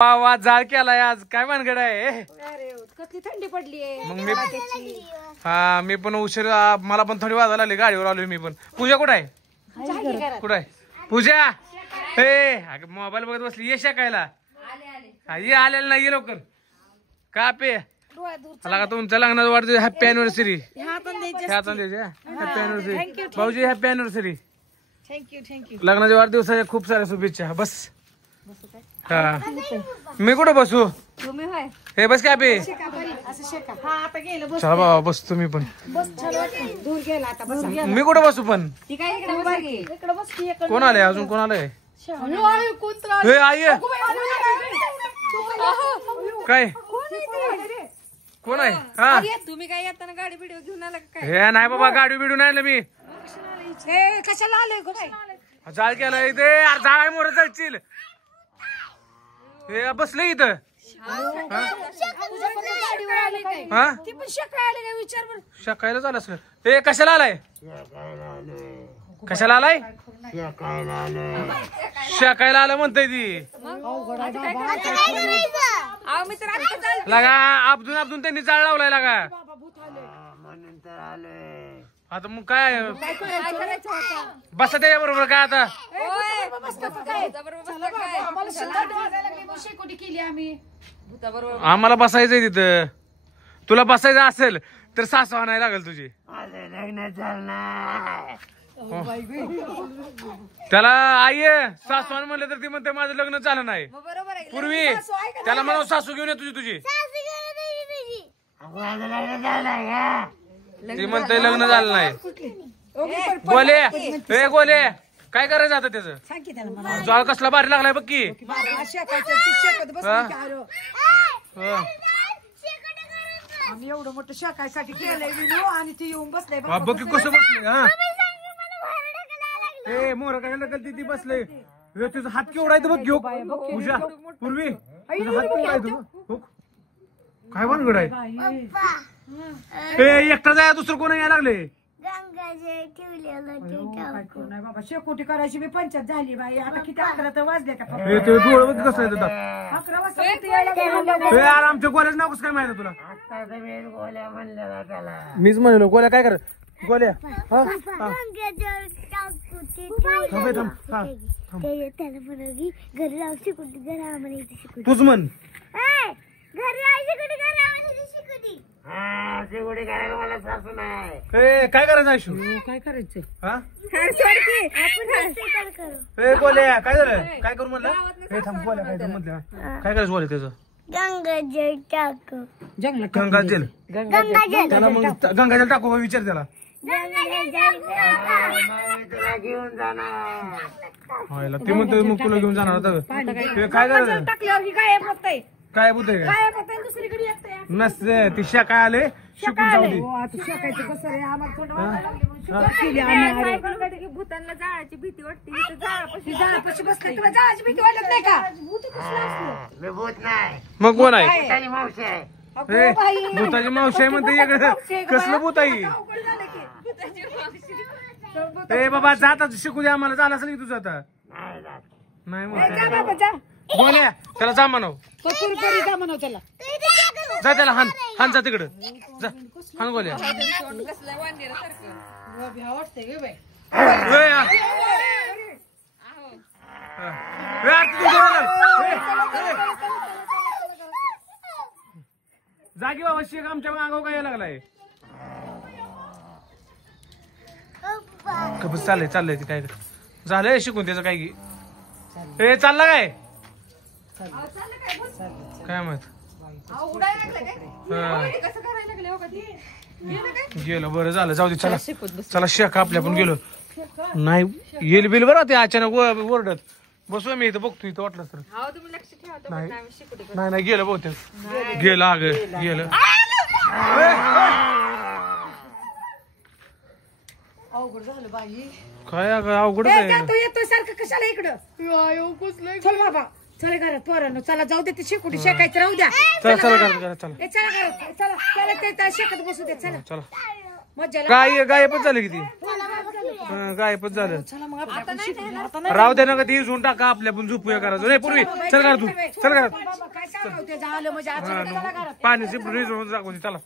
वा जाळ केलाय आज. काय भानगड आहे? कसली थंडी पडली आहे. मग मी पण उशीर, मला पण थंडी वाजायला लागली. गाडीवर आलोय मी पण. पूजा कुठं आहे? कुठं आहे पूजा? हे मोबाईल बघत बसली. ये शाकायला ये. आलेलं नाही, ये लवकर. का पे का तुमच्या लग्नाचा वाढदिवस. Happy anniversary. हॅपी अॅनिव्हर्सरी भाऊजी. Happy anniversary. थँक्यू. लग्नाच्या वाढदिवसाच्या खूप साऱ्या शुभेच्छा. बस. हा मी कुठं बसू? तुम्ही होय. हे बस काय पे. आता गेलं बस. चला बाबा बस तुम्ही पण. बस दूर गेला आता. बस मी कुठं बसू पण? ती काय इकडे बस की. कोण आलंय अजून? कोण आलंय? हे आई काय? कोण आहे? हा तुम्ही काय येताना गाडी व्हिडिओ घेऊन आला काय? हे नाही बाबा, गाडी बिडून आणलं मी. कशाला आलोय काय? जाळ केला इथे. जाळ आहे मोर जायची. हे बसले इथं. हा ती पण शेकायला काय विचार बर. शकायला झालं असं. हे कशाला आलाय? कशाला आलाय? शकायला आलं म्हणताय ती. लगा अब्दून त्यांनी जाळ लावलाय लागा. आता मग काय बसा त्याच्या बरोबर काय आता? आम्हाला बसायचंय तिथं. तुला बसायचं असेल तर सासू आणायला लागेल तुझी. त्याला आई सासू म्हणलं तर ती म्हणते माझं लग्न झालं नाही. पूर्वी त्याला मला सासू घेऊन ये तुझी. ती म्हणते लग्न झालं नाही. गोले हे गोले काय करायचं आता त्याचं? जाळ कसला भारी लागलाय बघ की. आम्ही एवढं मोठं शेकायसाठी केलंय आणि ती येऊन बसले. बघ की कसं बसले. हा ए मोर काय ढकलती ती बसले. तुझा हात केवढा आहे बघ. घेऊ पूजा. पूर्वी तुझा हात केवढा आहे. काय भानगड आहे? एकटा जाय दुसरं कोण यायला लागले? नाही बाबा शेकोटी करायची मी पंचायत झाली बाई. आता किती 11 तर वाजले का? डोळ बघ कसं आहे. 11 वाजता आमच्या गोल्याचं नाव कसं काय माहिती तुला? मीच म्हणलो गोल्या काय कर. गोल्या तूच म्हण. काय करायचं आयशू? काय करायचं? गोल्या काय झालं? काय करू म्हणलं? हे थांब गोल्या काय म्हणलं? काय करायचं गोल्या त्याचं? गंगाजल गंगाजल. त्याला मग गंगाजल टाकू विचार त्याला. ते म्हणतो मग तुला घेऊन जाणार होतं. काय करायचं? टाकल्यावर काय होतंय? काय बुद्ध दुसरीकडे नसते ती शा काय आले शिकून जाऊ दे. भूतांना जाळाची भीती वाटते. जाळापाशी बसते. तुला जाळाची भीती वाटत नाही का? मग कोण आहे? भूताची मावशी आहे म्हणते. कसलं भूत आहे? ए बाबा जाता शिकू दे आम्हाला. झालं असेल की तुझं आता? नाही म्हणते बोल्या त्याला जा म्हणाव. जा त्याला हान. हान जा तिकडं. जा हान गोल्या. जागी बाबा शेख आमच्या मागाव काय लागलाय. कबस चाललंय ते काय झालंय शिकून त्याचं काय की. हे चालला काय काय माहित. गेलो बरं झालं. जाऊ दे चला. चला शेक आपल्या पण गेलो. नाही येईल बिल बरं ते अचानक ओरडत. बसू मी इथं बघतो इथं वाटलं तर. नाही गेलं बहुतेक. गेलं अग गेलं. अवघड झालं बाई. काय अवघडच आहे. येतोय सारखं कशाला इकडं? चल बाबा चला घरात पोरांनो. चला जाऊ दे. ती शेकोटी शेकायचं राहू द्या. चला चला चला चला घरात. चला चला ते शेकत बसू दे. चला चला. मजा. काय गाय पण झाली किती. गायबच झालं. चला मग आपण शिकू. आता नाही राहू दे ना कधी झोन टाका आपल्या पण झोपूया करायचं नाही पूर्वी. चल करा तू चल करा बाबा काय सांगावं ते झालं म्हणजे आता चला घरात. पाणी शिपडून दाखवते चला.